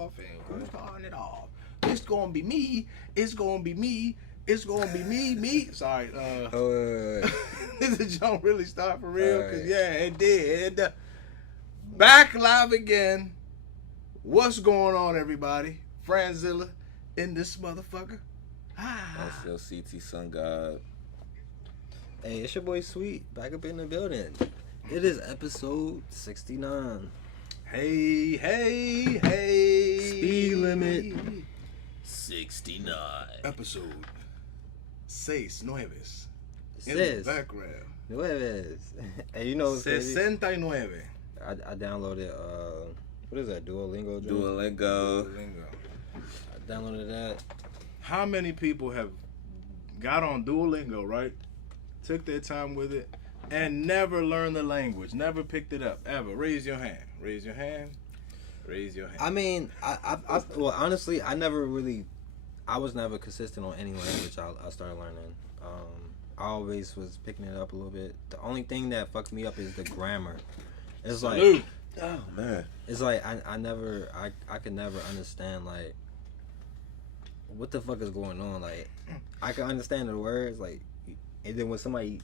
off, and who's starting it off? It's gonna be me. It's gonna be me. It's gonna be me. Sorry. Did the jump really start for real? Cause yeah, it did. Back live again. What's going on, everybody? Franzilla in this motherfucker. SLCT Sun God. Hey, it's your boy Sweet back up in the building. It is episode 69. Hey. Speed limit 69. Episode 69. In Says the background. Nueves. Hey, you know what's crazy? 69. I downloaded what is that? Duolingo. Duolingo. I downloaded that. How many people have got on Duolingo, right? Took their time with it and never learned the language, never picked it up ever? Raise your hand. Raise your hand. Raise your hand. I mean, well, honestly, I was never consistent on any language I started learning. I always was picking it up a little bit. The only thing that fucked me up is the grammar. It's like, oh man, it's like I could never understand like what the fuck is going on. Like I can understand the words, like, and then when somebody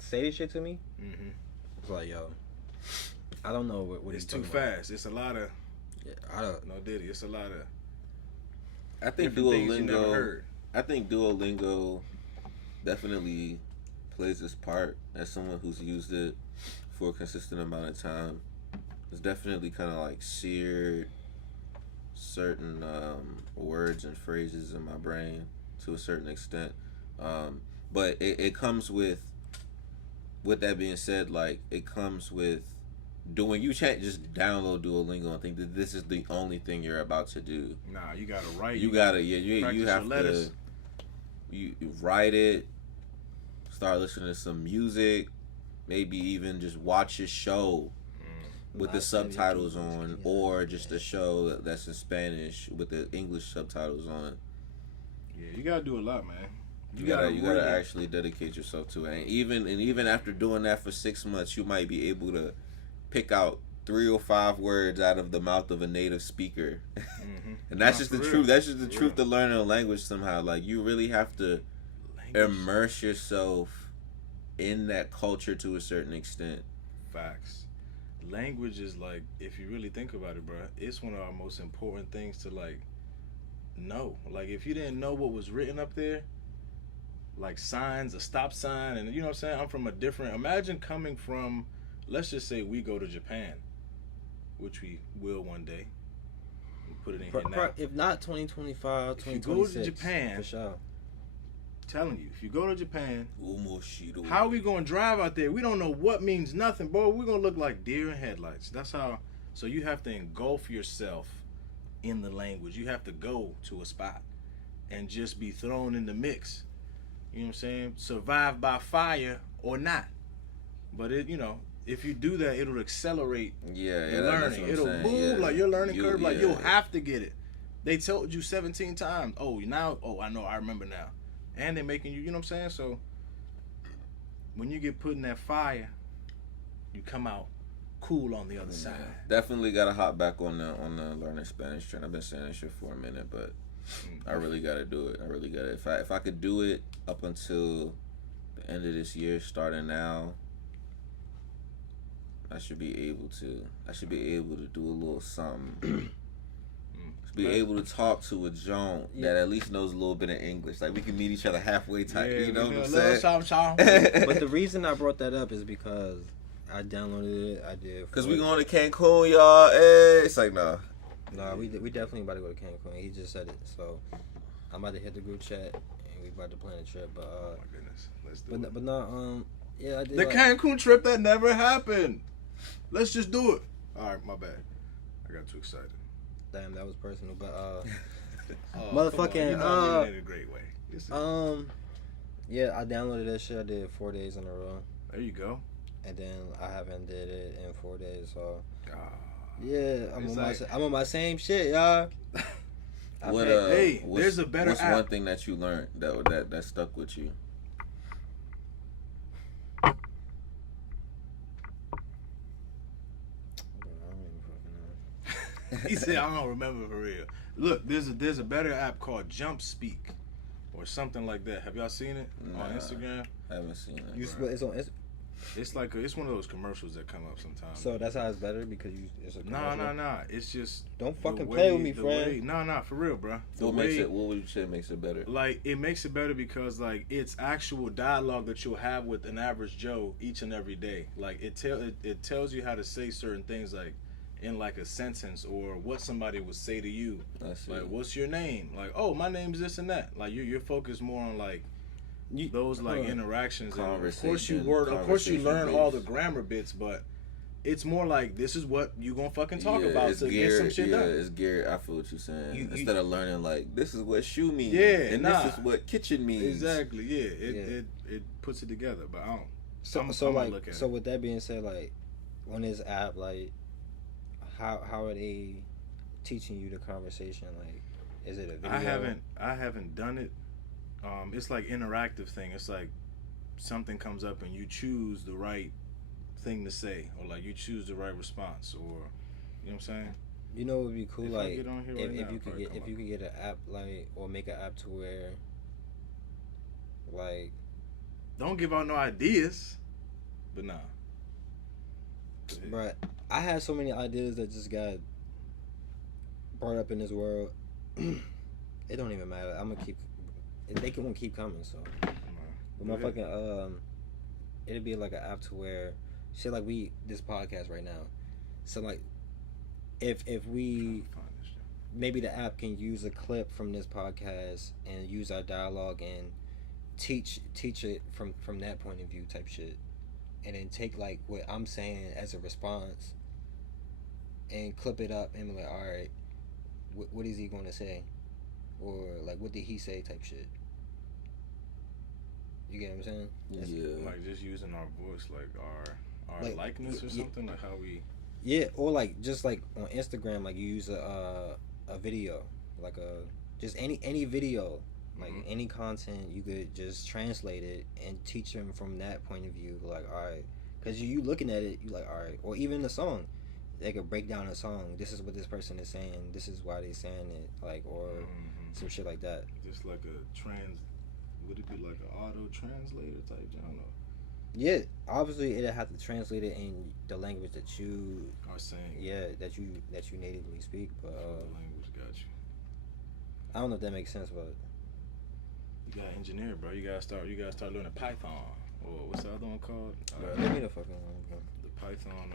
say this shit to me, it's like, yo, I don't know what it's he's too talking fast. It's a lot of. Yeah, I don't. No, Diddy. It's a lot of. I think Duolingo definitely plays its part as someone who's used it for a consistent amount of time. It's definitely kind of like seared certain words and phrases in my brain to a certain extent. But it comes with that being said, like, it comes with doing, you can't just download Duolingo and think that this is the only thing you're about to do. Nah, you gotta write. You have to you write it, start listening to some music, maybe even just watch a show with the subtitles on, or just a show that's in Spanish with the English subtitles on. Yeah, you gotta do a lot, man. You gotta actually dedicate yourself to it, and even after doing that for 6 months, you might be able to pick out 3 or 5 words out of the mouth of a native speaker, and that's just the truth. That's just the truth to learning a language somehow. Like, you really have to immerse yourself in that culture to a certain extent. Facts. Language is, like, if you really think about it, bro, it's one of our most important things to, like, know. Like, if you didn't know what was written up there, like signs, a stop sign, and you know what I'm saying? I'm from a different, imagine coming from, let's just say we go to Japan, which we will one day. We'll put it in here now. If not 2025, 2026. If you go to Japan, for sure. Telling you, if you go to Japan, how are we gonna drive out there? We don't know what means nothing, boy. We're gonna look like deer in headlights. That's how. So you have to engulf yourself in the language. You have to go to a spot and just be thrown in the mix. You know what I'm saying? Survive by fire or not. But it, if you do that, it'll accelerate your learning. It'll move like your learning curve. Like, you'll have to get it. They told you 17 times. I know. I remember now. And they're making you, you know what I'm saying? So when you get put in that fire, you come out cool on the other side. Definitely got to hop back on the learning Spanish trend. I've been saying this shit for a minute, but I really got to do it. I really got to. If I could do it up until the end of this year, starting now, I should be able to do a little something. Be able to talk to a Joan that at least knows a little bit of English. Like, we can meet each other halfway type. You know what I'm saying? But the reason I brought that up is because I downloaded it. I did. Because we going to Cancun, y'all. Hey, it's like, no. Nah, we definitely about to go to Cancun. He just said it. So I'm about to hit the group chat and we about to plan a trip. But oh my goodness, let's do it. But no, yeah, I did. The Cancun trip, that never happened. Let's just do it. All right, my bad. I got too excited. Damn, that was personal, but motherfucking, in a great way. Yeah, I downloaded that shit. I did it 4 days in a row. There you go. And then I haven't did it in 4 days, so yeah, I'm on my same shit, y'all. There's a better what's app. one thing that you learned that stuck with you? He said, I don't remember for real. Look, there's a better app called Jump Speak or something like that. Have y'all seen it on Instagram? I haven't seen it. It's on. It's like it's one of those commercials that come up sometimes. So that's how it's better because it's a commercial? Nah. It's just don't fucking play with me, friend. Nah, for real, bro. What would you say makes it better? Like it makes it better because like it's actual dialogue that you'll have with an average Joe each and every day. Like it tells you how to say certain things like in like a sentence or what somebody would say to you. Like what's your name? Like oh my name's this and that. Like you're focused more on like those like interactions. And of course you learn all the grammar bits, but it's more like this is what you gonna fucking talk about to get some shit done. It's geared. I feel what you're saying. Instead of learning like this is what shoe means, and this is what kitchen means. Exactly. Yeah. It puts it together, but I don't. So with that being said, like on this app, like how are they teaching you the conversation? Like, is it a video? I haven't done it. It's like interactive thing. It's like something comes up and you choose the right thing to say, or like you choose the right response, or you know what I'm saying. You know, it would be cool if like if you could get an app like or make an app to where like don't give out no ideas, but nah. But I had so many ideas that just got brought up in this world. It don't even matter. I'm gonna keep. They won't keep coming. So, but my fucking it'd be like an app to where shit like this podcast right now. So like, if we maybe the app can use a clip from this podcast and use our dialogue and teach it from that point of view type shit, and then take like what I'm saying as a response and clip it up and be like, all right, what is he going to say, or like what did he say type shit. You get what I'm saying? Yeah. Like just using our voice, like our like, likeness or something, like how we. Yeah, or like just like on Instagram, like you use a video, like just any video, like any content, you could just translate it and teach them from that point of view. Like, all right, because you looking at it, you like, all right, or even the song, they could break down a song. This is what this person is saying. This is why they saying it, like, or some shit like that. Just like would it be like an auto translator type? I don't know. Yeah, obviously it'll have to translate it in the language that you are saying. Yeah, that you natively speak. But the language got you. I don't know if that makes sense, but you got engineer, bro. You gotta start learning Python. Or what's the other one called? Give me the fucking one, bro. The Python.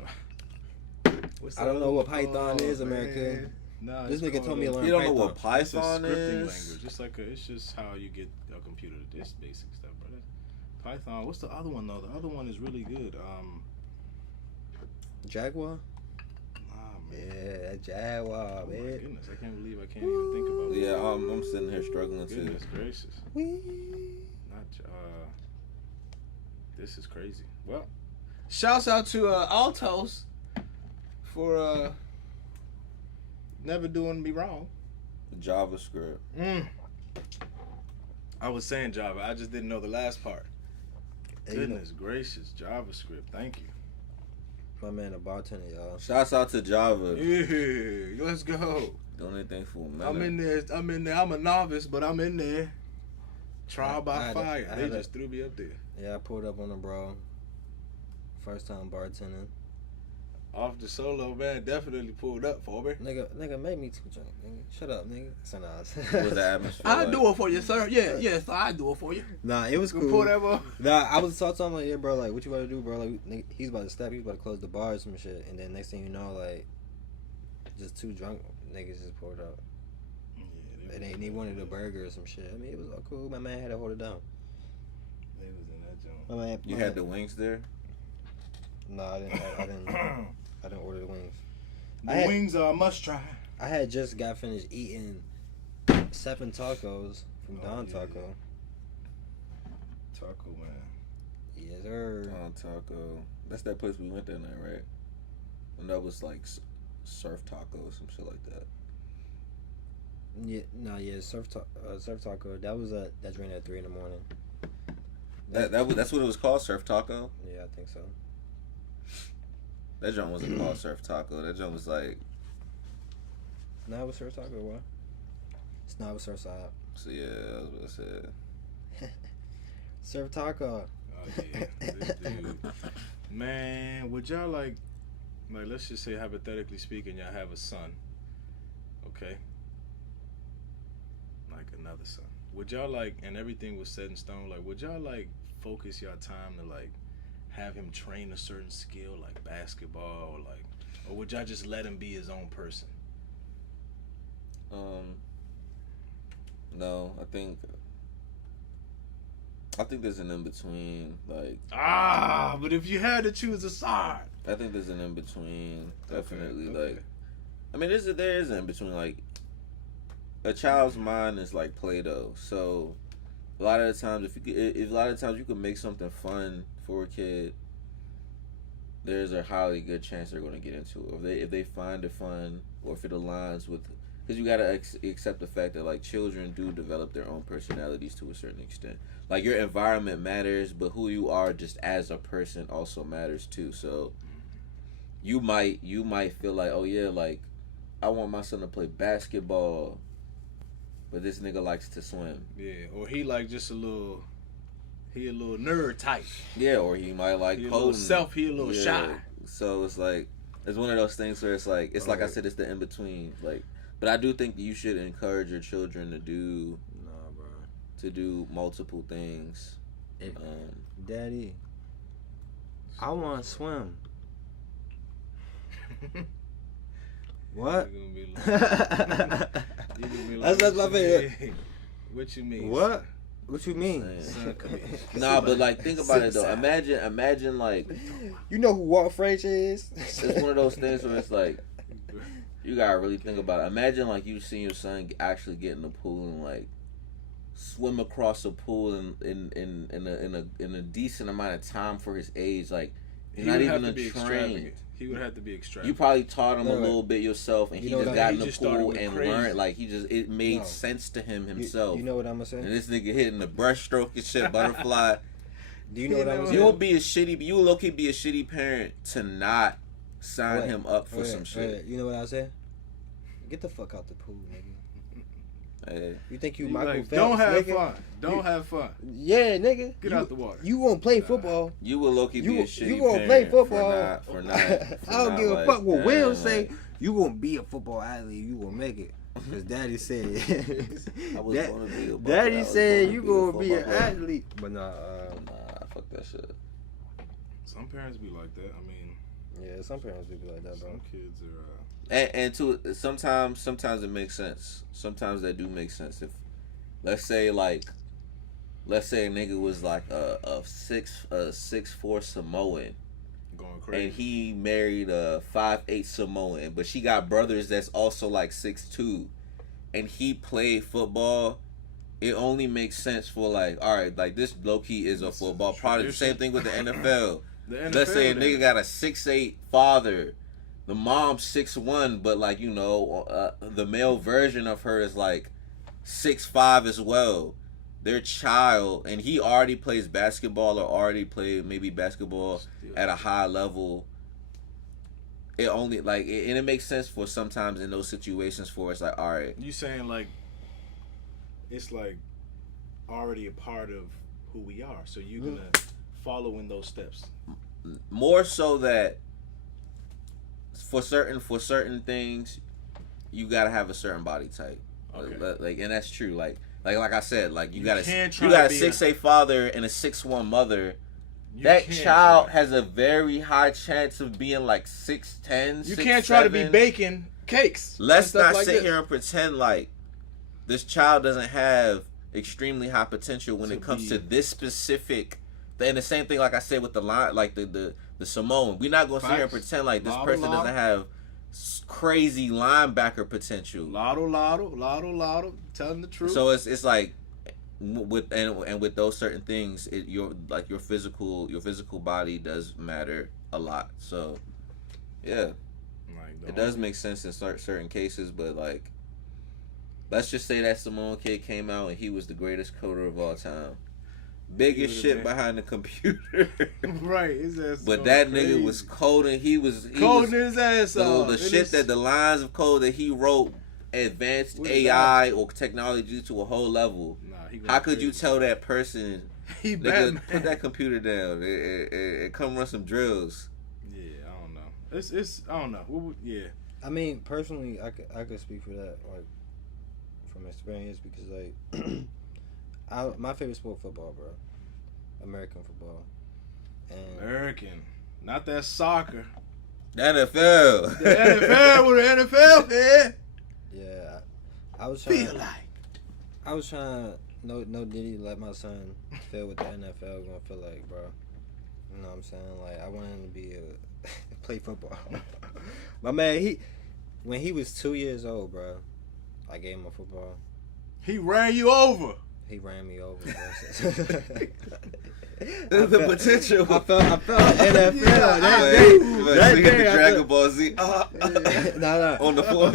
I don't know what Python is, America. Nah, this nigga told me to learn Python. You don't know what Python is? Language. It's just how you get a computer. This basic stuff, bro. Python. What's the other one though? The other one is really good. Jaguar. Nah, man. Yeah, Jaguar, oh, man. My goodness, I can't believe I can't even think about it. Yeah, I'm sitting here struggling too. Goodness gracious. This is crazy. Well, shouts out to Altos for never doing me wrong. JavaScript. I was saying Java. I just didn't know the last part. Goodness gracious, JavaScript. Thank you. My man, a bartender, y'all. Shouts out to Java. Yeah, let's go. Doing anything for a minute. I'm in there. I'm a novice, but I'm in there. Trial by fire. They just threw me up there. Yeah, I pulled up on them, bro. First time bartending. Off the solo, man, definitely pulled up for me. Nigga, make me too drunk, nigga. Shut up, nigga. So nah. What's the atmosphere I do it for you, sir. Yeah, so I do it for you. Nah, it was cool. Pull that up. Nah, I was talking to him like, yeah, bro, like, what you about to do, bro? Like, nigga, he's about to step, he's about to close the bar or some shit, and then next thing you know, like, just two drunk niggas just pulled up. Yeah, and they wanted a burger or some shit. I mean, it was all cool. My man had to hold it down. They was in that joint. You had the wings there? No, I didn't. I didn't order the wings. The wings are a must try. I had just got finished eating 7 tacos from Don Taco. Taco man. Yes, sir. Don Taco. That's that place we went that night, right? And that was like surf taco or some shit like that. Yeah, surf taco. That was that drink at 3 a.m. That's what it was called, surf taco. Yeah, I think so. That joint wasn't called surf taco. That joint was like Not with Sir Taco, what? It's not with Sir Saab. So yeah, I was gonna say. Sir Taco. Oh, yeah. This dude. Man, would y'all like let's just say hypothetically speaking, y'all have a son, okay? Like another son. Would y'all like, and everything was set in stone, like would y'all like focus your time to like have him train a certain skill like basketball or would y'all just let him be his own person? No, I think there's an in between. Like but if you had to choose a side, I think there's an in between. Definitely, okay. like I mean, there is an in between. Like a child's mind is like Play-Doh, so a lot of the times if a lot of times you can make something fun for a kid, there's a highly good chance they're going to get into it. If they find it fun, or if it aligns with, because you got to accept the fact that like children do develop their own personalities to a certain extent. Like your environment matters, but who you are just as a person also matters too. So you might feel like, oh yeah, like I want my son to play basketball, but this nigga likes to swim. Yeah, or he like just a little nerd type. Yeah, or he might like he coding. He a little shy. So it's like it's one of those things where it's like like I said, it's the in between. Like, but I do think that you should encourage your children to do multiple things. Daddy, I want to swim. What? That's my favorite. What you mean? What? What you mean? Nah, but like think about it though. Imagine like you know who Walt Frazier is? It's one of those things where it's like you gotta really think about it. Imagine like you see your son actually get in the pool and like swim across the pool in a decent amount of time for his age. Like he's not even trained. He would have to be extravagant. You probably taught him a little bit yourself, and he just got in the pool and crazy. learned. Like it made sense to him himself. You know what I'm gonna say? And this nigga hitting the breaststroke and shit, butterfly. Do you know what I'm gonna say? You will low-key be a shitty parent to not sign him up for some shit. You know what I say? Get the fuck out the pool, nigga. Hey. You think you Michael Phelps? Don't have nigga? fun. Don't have fun. Yeah, nigga. Get out the water. You won't play football. You will low-key be a shitty You gonna parent play football. For not I don't give a fuck what Will say. You gonna be a football athlete. You gonna make it. Because Daddy said. Daddy said you gonna be an athlete. But nah, fuck that shit. Some parents be like that. I mean. Yeah, some parents do be like that, bro. Some kids are. And to sometimes it makes sense. Sometimes that do make sense. If let's say a nigga was like a 6'4" Samoan, going crazy, and he married a 5'8" Samoan, but she got brothers that's also like 6'2", and he played football. It only makes sense for like, all right, like this low key is a football product. Same thing with the NFL. Let's say a nigga got a 6'8" father. The mom's 6'1", but like the male version of her is like 6'5" as well. Their child, and he already plays basketball or already played maybe basketball at a high level. It only and it makes sense for sometimes in those situations for it's like, all right. You saying like it's like already a part of who we are, so you're gonna follow in those steps. More so that. For certain things, you gotta have a certain body type. Okay. And that's true. Like I said, like you got a 6'8" father and a 6'1" mother. That child has a very high chance of being like 6'10". You can't try to be baking cakes. Let's not sit here and pretend like this child doesn't have extremely high potential when it comes to this specific. And the same thing, like I said with the line, like the Samoan. We're not gonna sit here and pretend like this person doesn't have crazy linebacker potential. Lotto, telling the truth. So it's like with those certain things, your physical body does matter a lot. So yeah, it does make sense in certain cases, but like let's just say that Samoan kid came out and he was the greatest coder of all time. Biggest shit behind the computer. Right, his ass. But that nigga was coding. He was coding his ass off. The shit that the lines of code that he wrote advanced AI or technology to a whole level. How could you tell that person put that computer down and come run some drills? Yeah, I don't know. It's I don't know. Yeah. I mean, personally, I could speak for that, like, from experience, because like, my favorite sport, football, bro. American football. And American, not that soccer. The NFL. The NFL with the NFL, man. Yeah, I was trying. No Diddy let my son feel what the NFL gonna feel like, bro. You know what I'm saying? Like, I wanted him to be play football. My man, when he was 2 years old, bro, I gave him a football. He ran you over. He ran me over, bro. The potential. I felt NFL. Yeah, that day, Dragon Ball Z. Nah. On the floor.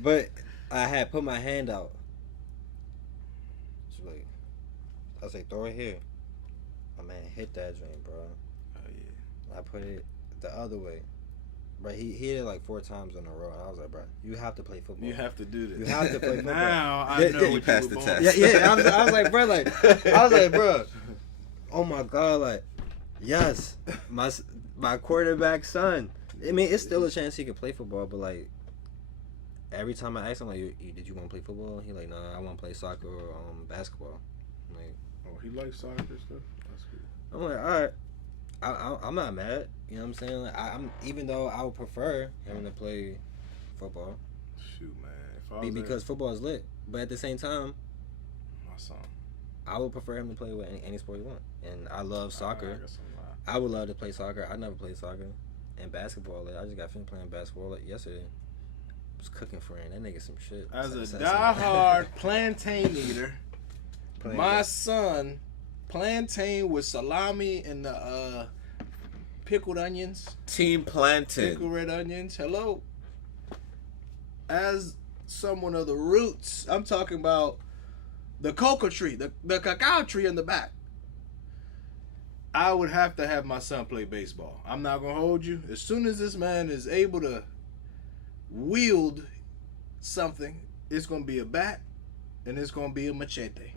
But I had put my hand out. So like, I was like, throw it here. My man hit that joint, bro. Oh yeah. I put it the other way. But he hit it like 4 times in a row, and I was like, bro, you have to play football. You have to do this. You have to play football. Now I know you passed the test. Yeah. I was like, bro. Oh my God, like, yes, my quarterback son. I mean, it's still a chance he could play football, but like, every time I ask him, like, did you want to play football? He like, nah, I want to play soccer or basketball. Like, oh, he likes soccer stuff. That's good. I'm like, all right, I'm not mad. You know what I'm saying? Like, I'm even though I would prefer him to play football. Shoot, man. If I was because football is lit, but at the same time, my son, I would prefer him to play with any sport he want. And I love soccer. I would love to play soccer. I never played soccer. And basketball, like, I just got finished playing basketball like yesterday. I was cooking for him. That nigga some shit. As a diehard plantain eater, my son, plantain with salami and the pickled onions. Team plantain. Pickled red onions. Hello. As someone of the roots, I'm talking about the cocoa tree, the cacao tree in the back. I would have to have my son play baseball. I'm not going to hold you. As soon as this man is able to wield something, it's going to be a bat and it's going to be a machete.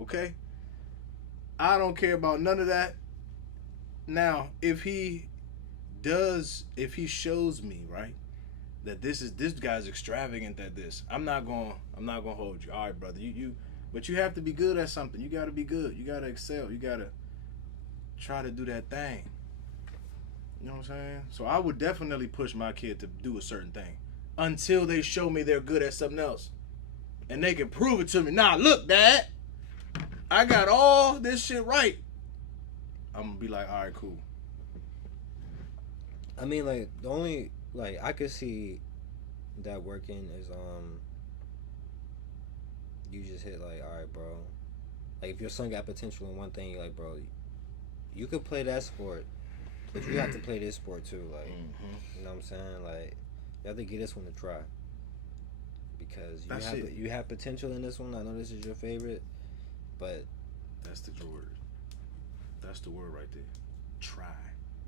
Okay? I don't care about none of that. Now, if he shows me, right, that this guy's extravagant at this, I'm not going to hold you. All right, brother. But you have to be good at something. You got to be good. You got to excel. You got to try to do that thing. You know what I'm saying? So I would definitely push my kid to do a certain thing until they show me they're good at something else. And they can prove it to me. Nah, look, Dad, I got all this shit right. I'm going to be like, all right, cool. I mean, like, the only, like, I could see that working is, you just hit, like, all right, bro. Like, if your son got potential in one thing, you're like, bro, you could play that sport, but you have to play this sport too. Like, you know what I'm saying? Like, you have to get this one to try because you have potential in this one. I know this is your favorite, but that's the word. That's the word right there. Try.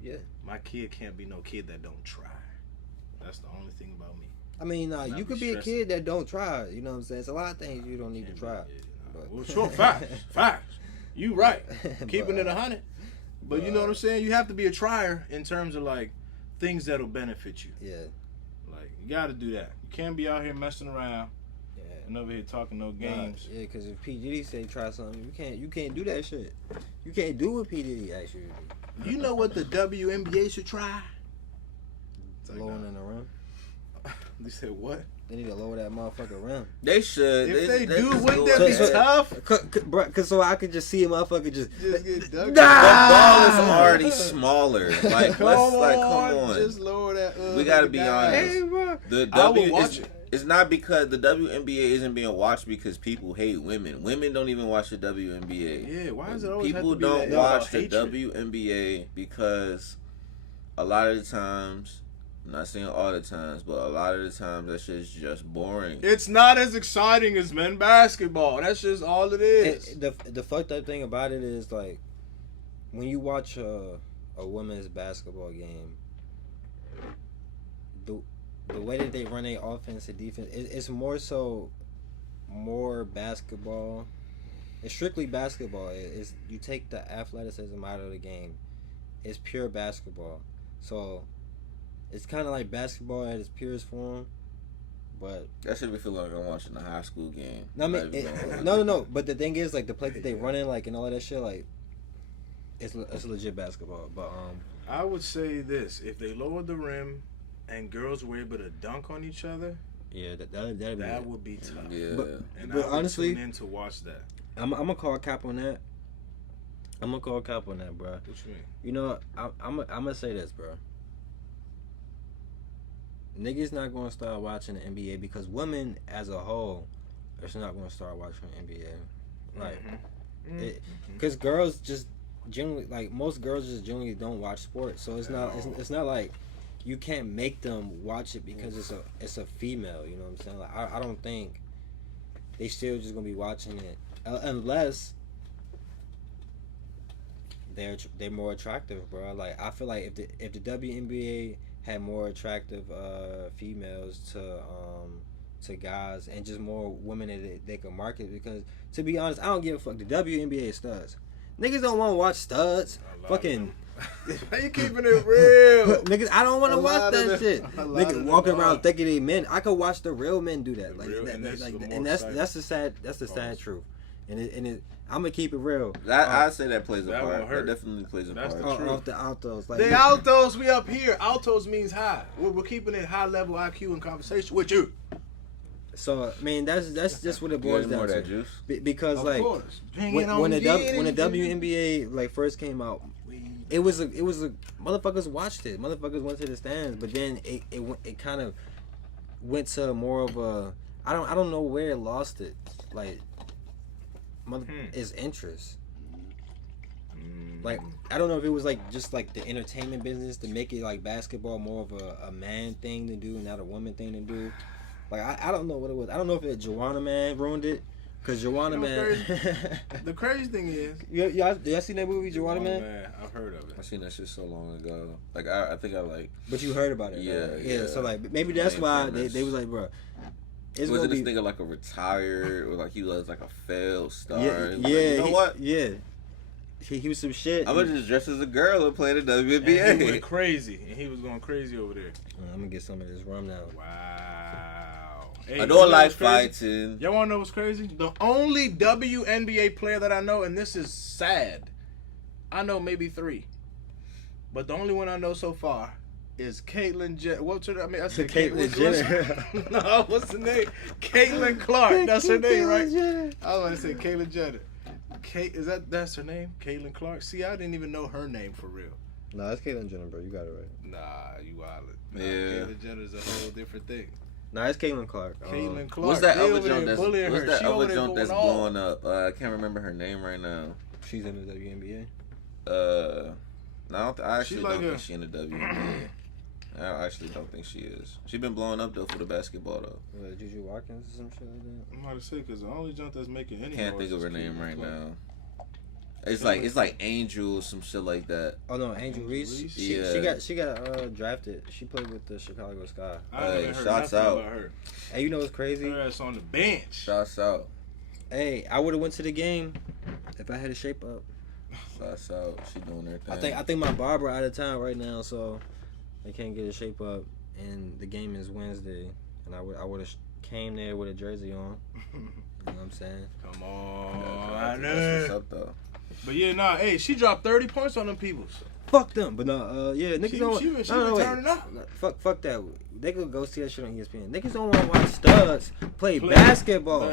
Yeah. My kid can't be no kid that don't try. That's the only thing about me. I mean, you could be a kid that don't try. You know what I'm saying? It's a lot of things you don't need to try. Well, sure, facts. You right. Keeping it 100. But you know what I'm saying? You have to be a trier in terms of, like, things that'll benefit you. Yeah. Like, you got to do that. You can't be out here messing around and over here talking no games. Yeah, because if P. Diddy say try something, you can't do that shit. You can't do what P. Diddy actually do. You know what the WNBA should try? Lowering in the rim. You said what? They need to lower that motherfucker rim. They should. If they do, wouldn't that be tough? Cause so I could just see a motherfucker just get dug. The ball is already smaller. Like, come on. Just lower that. We gotta be honest. Hey, bro. I will watch it. It's not because the WNBA isn't being watched because people hate women. Women don't even watch the WNBA. Yeah, why is it always people have to be don't that watch the hatred? WNBA because a lot of the times, I'm not saying all the times, but a lot of the times that shit's just boring. It's not as exciting as men basketball. That's just all it is. The fucked up thing about it is, like, when you watch a women's basketball game, the way that they run their offense and defense, it's more basketball. It's strictly basketball. It's you take the athleticism out of the game. It's pure basketball. So it's kind of like basketball at its purest form. But that should be feel like I'm watching a high school game. No, I mean, no. But the thing is, like the play that they run in, like and all of that shit, like it's legit basketball. But I would say this: if they lowered the rim and girls were able to dunk on each other, yeah, that would be tough. Yeah, and but I would honestly, tune in to watch that. I'm gonna call a cap on that. I'm gonna call a cap on that, bro. What you mean? You know, I'm gonna say this, bro. Niggas not gonna start watching the NBA because women as a whole is not gonna start watching the NBA. Like, because girls just generally, like most girls just generally don't watch sports, so it's not like you can't make them watch it because it's a female. You know what I'm saying? Like, I don't think they still just gonna be watching it unless they're more attractive, bro. Like I feel like if the WNBA had more attractive females to guys and just more women that they could market, because to be honest, I don't give a fuck. The WNBA is studs. Niggas don't want to watch studs. Fucking. How you keeping it real? Niggas, I don't want to watch that shit. Niggas walking around thinking they men. I could watch the real men do that. That's the sad truth. And I'm gonna keep it real. I say that plays a part. That definitely plays a part. Off the altos, like the altos, we up here. Altos means high. We're keeping it high level IQ in conversation with you. So I mean that's just what it boils down to. Juice? Because like when the WNBA like first came out, it was a motherfuckers watched it. Motherfuckers went to the stands, but then it kind of went to more of a I don't know where it lost it. Like is interest. Like I don't know if it was like just like the entertainment business to make it like basketball more of a man thing to do and not a woman thing to do. Like I don't know what it was. I don't know if it Joanna Man ruined it, cause Joanna Man. The crazy thing is, y'all seen that movie Joanna Man? I've heard of it. I seen that shit so long ago. Like I think I like. But you heard about it. Yeah. So like maybe that's why they was like, bro. Was it this nigga like a retired or like he was like a failed star? Yeah. Like, you know what? Yeah. He was some shit. I'm gonna just dress as a girl and play the WNBA. And he went crazy, and he was going crazy over there. I'm gonna get some of this rum now. Wow. Hey, I don't like fighting. Y'all wanna know what's crazy? The only WNBA player that I know, and this is sad, I know maybe 3, but the only one I know so far is Caitlyn Jenner. What's her? I mean, I said Caitlyn Jenner. No, what's the name? Caitlyn Clark. That's her name, right? I was going to say Caitlyn Jenner. That's her name? Caitlyn Clark? See, I didn't even know her name for real. Nah, that's Caitlyn Jenner, bro. You got it right. Nah, you wildin'. Yeah. Caitlyn Jenner's a whole different thing. Nah, it's Caitlyn Clark. Caitlyn Clark. What's that other joint that's blowing blowing up? I can't remember her name right now. She's in the WNBA. No, I actually don't think she's in the WNBA. I actually don't think she is. She been blowing up though for the basketball though. Juju Watkins or some shit like that. I'm about to say because the only jump that's making any. Can't think of her name right now. It's like Angel, some shit like that. Oh no, Angel Reese. She got drafted. She played with the Chicago Sky. Hey, shouts out. Hey, you know what's crazy? Her ass on the bench. Shouts out. Hey, I would have went to the game if I had a shape up. Shouts out. She doing her thing. I think my barber out of town right now, so I can't get a shape up. And the game is Wednesday, and I would have came there with a jersey on. You know what I'm saying? Come on, I know. That's what's up though. But yeah, nah, hey, she dropped 30 points on them peoples. Fuck them, but yeah, niggas don't. She been turning up. Fuck that. They could go see that shit on ESPN. Niggas don't want to watch studs play basketball.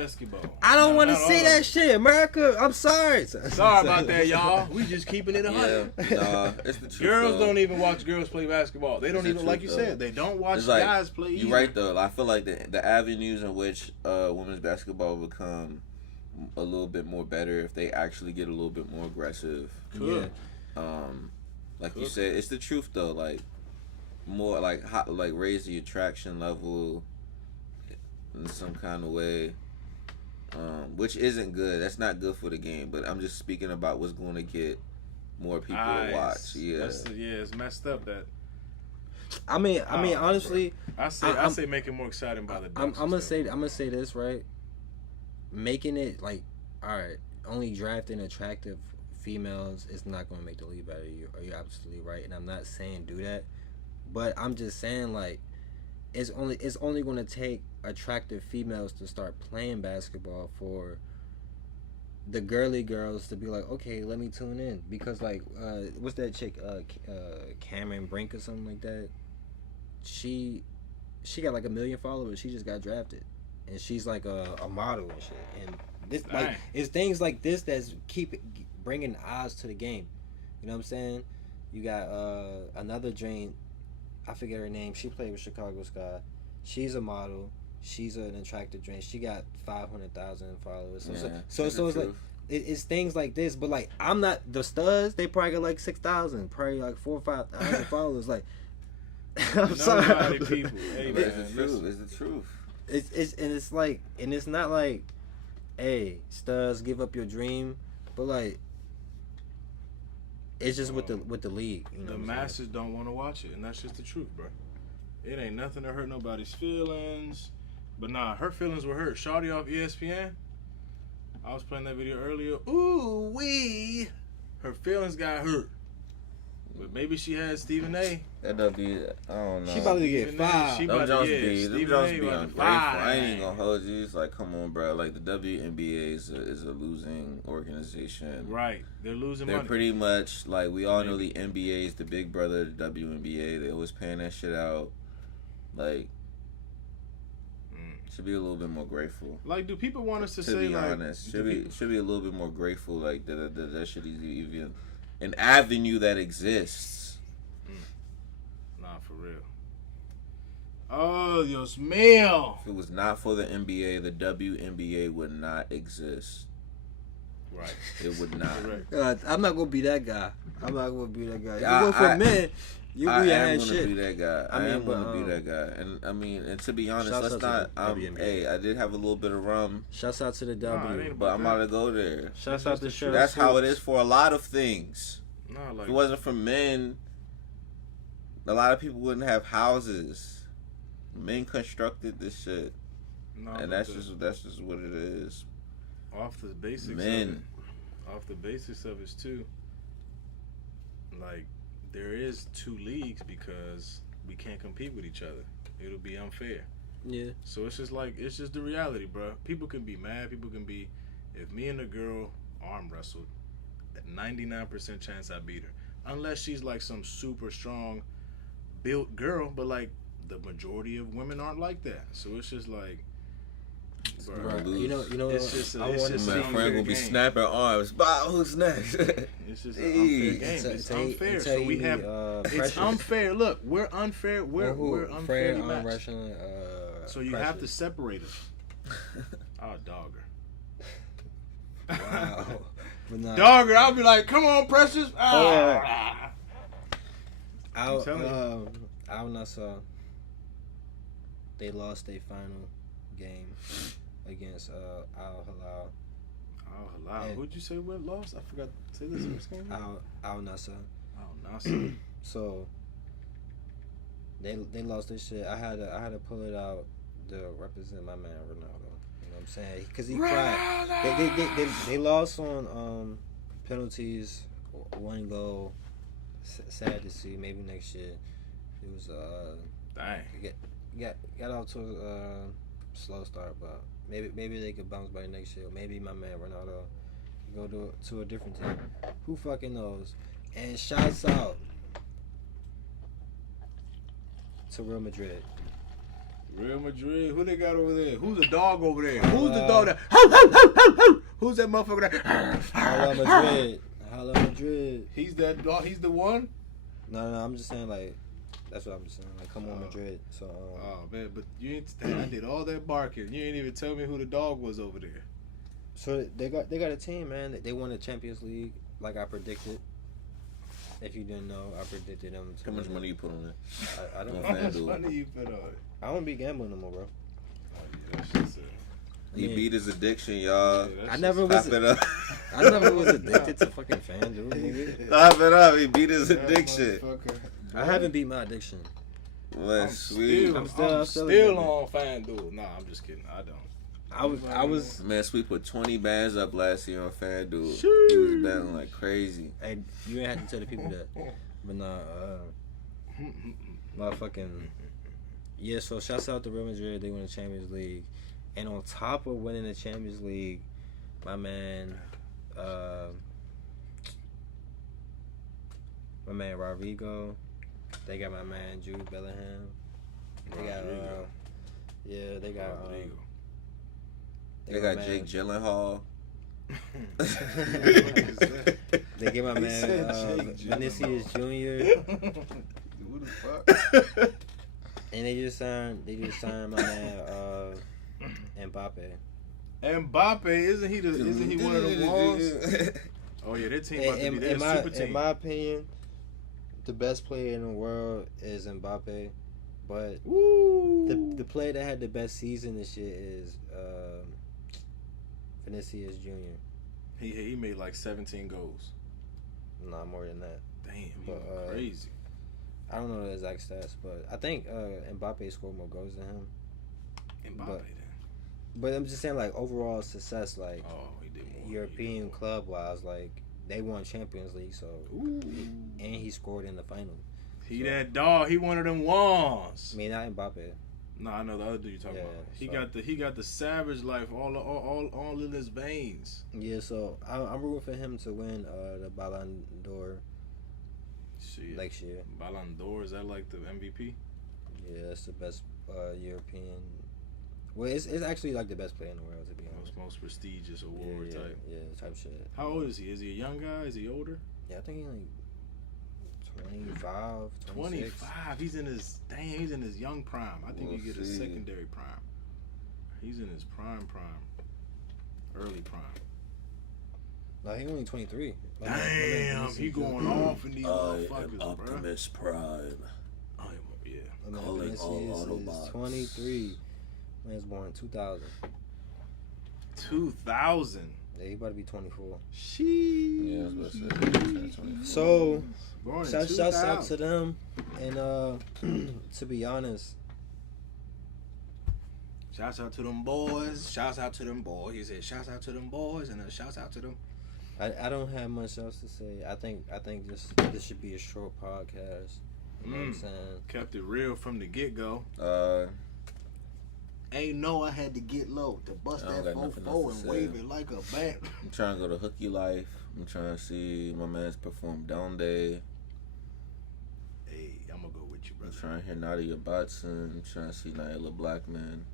I don't want to see that shit, America. I'm sorry. Sorry about that, y'all. We just keeping it 100. Yeah, nah, it's the truth. Girls don't even watch girls play basketball. They don't even, like you said, they don't watch guys play. You're right though. I feel like the avenues in which women's basketball will become a little bit more better if they actually get a little bit more aggressive. Yeah. Like you said, it's the truth though. Like more like raise the attraction level in some kind of way, which isn't good. That's not good for the game. But I'm just speaking about what's going to get more people to watch. Yeah, it's messed up that. I mean, honestly, I say make it more exciting by the. I'm gonna say this, right. Making it like, all right, only drafting attractive females is not gonna make the league better. You're absolutely right, and I'm not saying do that, but I'm just saying like, it's only gonna take attractive females to start playing basketball for the girly girls to be like, okay, let me tune in, because like, what's that chick, Cameron Brink or something like that? She got like 1 million followers. She just got drafted, and she's like a model and shit. And this like it's things like this that's keep bringing eyes to the game. You know what I'm saying? You got another drain. I forget her name. She played with Chicago Sky. She's a model. She's an attractive drain. She got 500,000 followers. So it's like it's things like this. But like, I'm not the studs. They probably got like 6,000, probably like 4,000 or 5,000 followers. Like, I'm sorry. People. Hey, man, it's the truth. It's like, and it's not like, hey, studs, give up your dream, but like, it's just with the league. You know, the masses don't want to watch it, and that's just the truth, bro. It ain't nothing to hurt nobody's feelings, but nah, her feelings were hurt. Shawty off ESPN. I was playing that video earlier. Ooh wee, her feelings got hurt. But maybe she had Stephen A. That'll be, I don't know. She about to get 5. Them Jones be ungrateful. I ain't even gonna hold you. It's like, come on, bro. Like, the WNBA is a losing organization. Right. They're losing money. They're pretty much, like, we all know the NBA is the big brother of the WNBA. They always paying that shit out. Like, should be a little bit more grateful. Like, do people want us to say, be like... honest, should be a little bit more grateful, like, that shit is even an avenue that exists. Nah, for real. Oh, Dios mío. If it was not for the NBA, the WNBA would not exist. Right. It would not. I'm not going to be that guy. If you go for men... I am gonna be that guy. I am gonna be that guy. And I mean, and to be honest, let's not. Hey, I did have a little bit of rum. Shouts out to the W. But I'm about to go there. Shouts out to Shirley. That's how it is for a lot of things. Like, if it wasn't for men, a lot of people wouldn't have houses. Men constructed this shit, and that's just what it is. Off the basics. Off the basics of it too. Like, there is 2 leagues because we can't compete with each other. It'll be unfair. Yeah. So it's just the reality, bro. People can be mad. People can be. If me and a girl arm wrestled, at 99% chance I beat her, unless she's like some super strong built girl. But like, the majority of women aren't like that. So it's just like, bro, you know. It's just my friend will be snapping arms. Bob, who's next? It's just an unfair game. It's unfair. So we have. It's unfair. Look, we're unfair. We're unfairly matched. So you have to separate us. Oh, dogger. Wow. Dogger, I'll be like, come on, Precious. Al Nassr, they lost their final game against Al Hilal. Al Hilal. Who'd you say we lost? I forgot to say this first game. Al Nassr. Al Nassr. So they lost this shit. I had to pull it out to represent my man Ronaldo. You know what I'm saying? Because he cried. They lost on penalties, 1 goal. Sad to see. Maybe next year. It was got off to a slow start, but maybe they could bounce back next year. Maybe my man Ronaldo can go to a different team. Who fucking knows? And shouts out to Real Madrid. Real Madrid. Who they got over there? Who's the dog over there? Who's the dog that? Who's that motherfucker that? Hala Madrid. Hala Madrid. He's that dog. He's the one. No. I'm just saying, like, that's what I'm just saying. Like, come on, Madrid. So. Oh man, but you ain't. I did all that barking. You ain't even tell me who the dog was over there. So they got a team, man. They won the Champions League, like I predicted. If you didn't know, I predicted them. How much money you put on it? I don't. How much money you put on it? I don't be gambling no more, bro. Oh, yeah, that shit's he beat his addiction, y'all. Yeah, I never was addicted to fucking FanDuel, nigga. Stop it up. He beat his addiction. I haven't beat my addiction. I'm still on FanDuel. Nah, I'm just kidding. I don't. I was. Man, Sweet put 20 bands up last year on FanDuel. He was betting like crazy. Hey, you ain't have to tell the people that. But nah, motherfucking. Yeah, so shouts out to Real Madrid. They won the Champions League. And on top of winning the Champions League, my man Rodrigo. They got my man Jude Bellingham. They got they got Rodrigo. They got Jake Gyllenhaal. They get my man Vinicius Jr. Who the fuck? And they just signed my man Mbappe. Mbappe, isn't he one of the walls? Oh yeah, that team about to be their super team. In my opinion, the best player in the world is Mbappe, but the player that had the best season this year is Vinicius Jr. He made like 17 goals. Nah, more than that. Damn, crazy. I don't know the exact stats, but I think Mbappe scored more goals than him. But I'm just saying, like, overall success, like, he did more. European club-wise, like, they won Champions League, so, and he scored in the final. That dog, he one of them ones. I mean, not Mbappe. No, I know the other dude you're talking about. He got the savage life all in his veins. Yeah, so I'm rooting for him to win the Ballon d'Or next year. Ballon d'Or, is that like the MVP? Yeah, that's the best European. Well, it's actually like the best player in the world, to be honest. Most prestigious award type. Yeah, type shit. How old is he? Is he a young guy? Is he older? Yeah, I think he's like 25, 26. 25. He's in his young prime. I think he get a secondary prime. He's in his prime. Early prime. No, he only 23. Damn, he going off in these motherfuckers, bro. Optimus Prime. Vinicius is 23. Man's born in 2000. 2000. Yeah, he about to be 24. Yeah, I was about to say. So, shouts out to them. And to be honest, shouts out to them boys. Shouts out to them boys. He said, shouts out to them boys, and shouts out to them. I don't have much else to say. I think this should be a short podcast. You know what I'm saying? Kept it real from the get go. Ain't no, I had to get low to bust that 4-4 and wave it like a bat. I'm trying to go to Hooky Life. I'm trying to see my man's perform Down Day. Hey, I'm gonna go with you, brother. I'm trying to hear Nadia Batson. I'm trying to see Naila Blackman.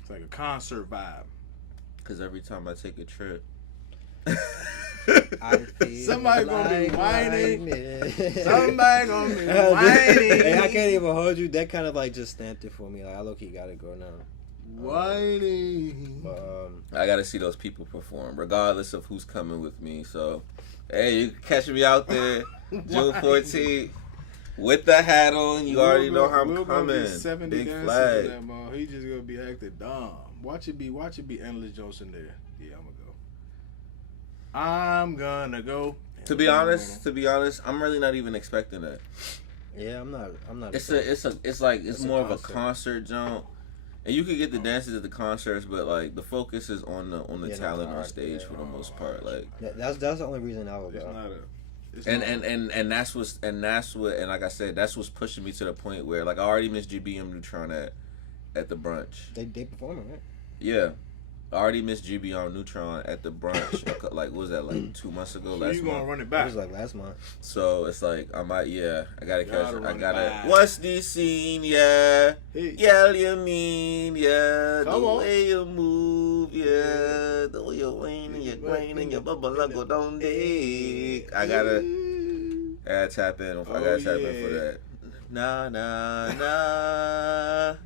It's like a concert vibe. Cause every time I take a trip, somebody gonna be whining. Somebody gonna be whining. Hey, I can't even hold you. That kind of like just stamped it for me. Like I low-key gotta go now. Whining. I gotta see those people perform, regardless of who's coming with me. So, hey, you can catch me out there June 14th with the hat on. You already know how I'm coming. Big flag. He just gonna be acting dumb. Watch it be Endless Johnson there. Yeah, I'm gonna go. To be honest, I'm really not even expecting that. Yeah, I'm not. It's more of a concert jump, and you can get the dances at the concerts, but like the focus is on the talent on stage for the most part. Like that's the only reason I would go. And that's what like I said, that's what's pushing me to the point where like I already missed GBM Neutron at the brunch. They performing, right? Yeah. I already missed GB on Neutron at the brunch. Like, what was that, like 2 months ago? So you gonna run it back? It was like last month. So it's like I gotta catch it. I gotta. What's the scene? Yeah, yeah, you mean the way you move, yeah, the way you're leaning, your grain, and your bubble go down dig. I gotta tap in. I gotta tap in for that. Nah.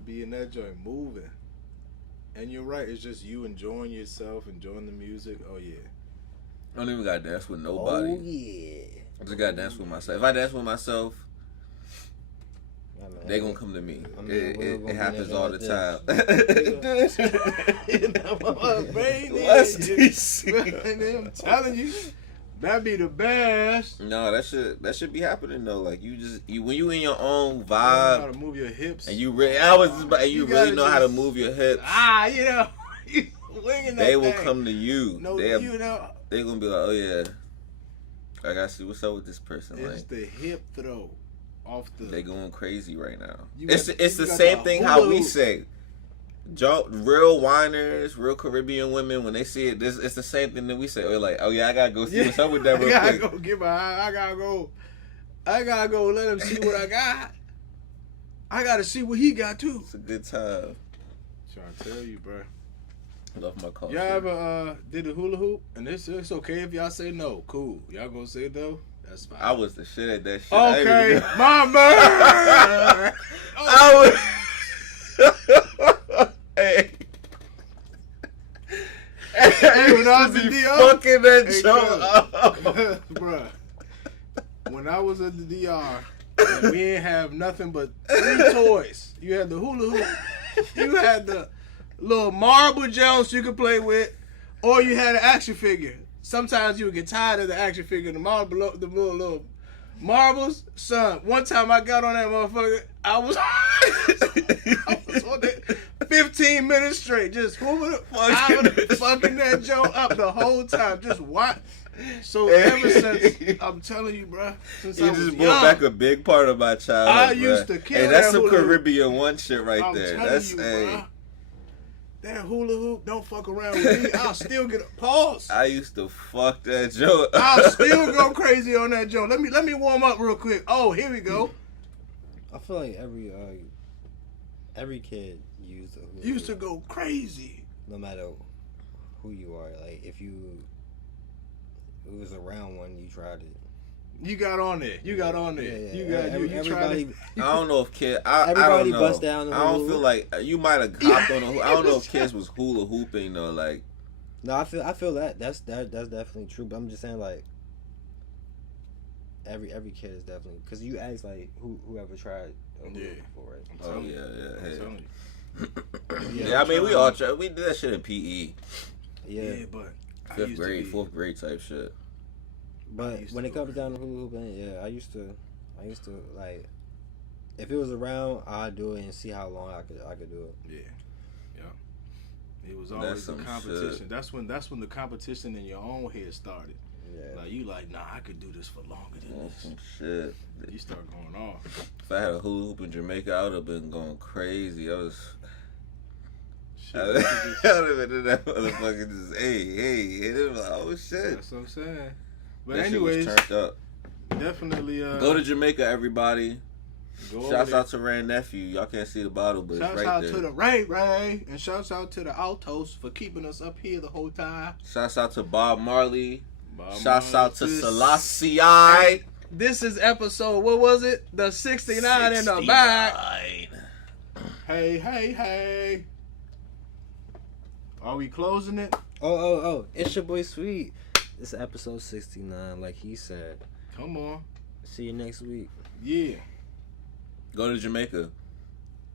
Be in that joint moving. And you're right, it's just you enjoying yourself, enjoying the music. Oh, yeah. I don't even got to dance with nobody. Oh, yeah. I just got to dance with myself. If I dance with myself, they going to come to me. It happens all the time. What's this? I'm telling you. That'd be the best. No, that should be happening though. Like you when you in your own vibe, you know how to move your hips, and you really know how to move your hips. You know, you winging that they will thing. Come to you. No, you know, they gonna be like, oh yeah, I gotta see what's up with this person. It's like, the hip throw off the. They going crazy right now. It's the same thing how we say. Real whiners, real Caribbean women, when they see it, it's the same thing that we say. We're like, oh yeah, I gotta go see what's up with that real quick. I gotta go let him see what I got. I gotta see what he got too. It's a good time. Trying to tell you, bro. Love my culture. Y'all ever did a hula hoop? And it's okay if y'all say no. Cool. Y'all gonna say no? That's fine. I was the shit at that shit. Okay, my man. I was. Hey, when I was in DR, fucking that joke up, bruh. When I was at the DR, we didn't have nothing but 3 toys. You had the hula hoop, you had the little marble Jones you could play with, or you had an action figure. Sometimes you would get tired of the action figure, the little marbles. Son, one time I got on that motherfucker, I was on that 15 minutes straight, just fucking that joke up the whole time. Just watch. So ever since, I'm telling you, bro, since I was just young, brought back a big part of my childhood. I used to kill. Hey, that's some hula Caribbean one shit right I'm there. telling That's you, bro. That hula hoop, don't fuck around with me. I'll still get a pause. I used to fuck that joke. I'll still go crazy on that joke. Let me warm up real quick. Oh, here we go. I feel like every kid used to go crazy. No matter who you are, like if you was around one, you tried it. You got on there. You got on there. Yeah. You tried it. I don't know if kids. I Everybody don't know. bust down. I don't feel like you might have hopped on. I don't know if kids was hula hooping though. Like, no, I feel that that's definitely true. But I'm just saying like every kid is definitely, because you ask like whoever tried a hula hoop before, right? Oh yeah. Yeah, I mean we all tried. We did that shit in PE. Yeah, but 5th grade, 4th grade type shit. But when it comes down to hula hooping, yeah, I used to like, if it was around, I'd do it and see how long I could do it. Yeah. It was always a competition. Shit. That's when the competition in your own head started. Yeah. Like you like, nah, I could do this for longer than this. Some shit. You start going off. If I had a hula hoop in Jamaica, I would have been going crazy. I would have been in that motherfucker just, hey. And it was like, oh shit. That's what I'm saying. But that anyways, shit was turned up. Definitely go to Jamaica, everybody. Shouts out to Ray Nephew. Y'all can't see the bottle, but shouts it's right there. Shouts out to the Ray, and shouts out to the Altos for keeping us up here the whole time. Shouts out to Bob Marley. Shouts out to Selassie. This is episode, what was it? The 69 in the back. Hey. Are we closing it? Oh, it's your boy Sweet. This is episode 69, like he said. Come on. See you next week. Yeah. Go to Jamaica.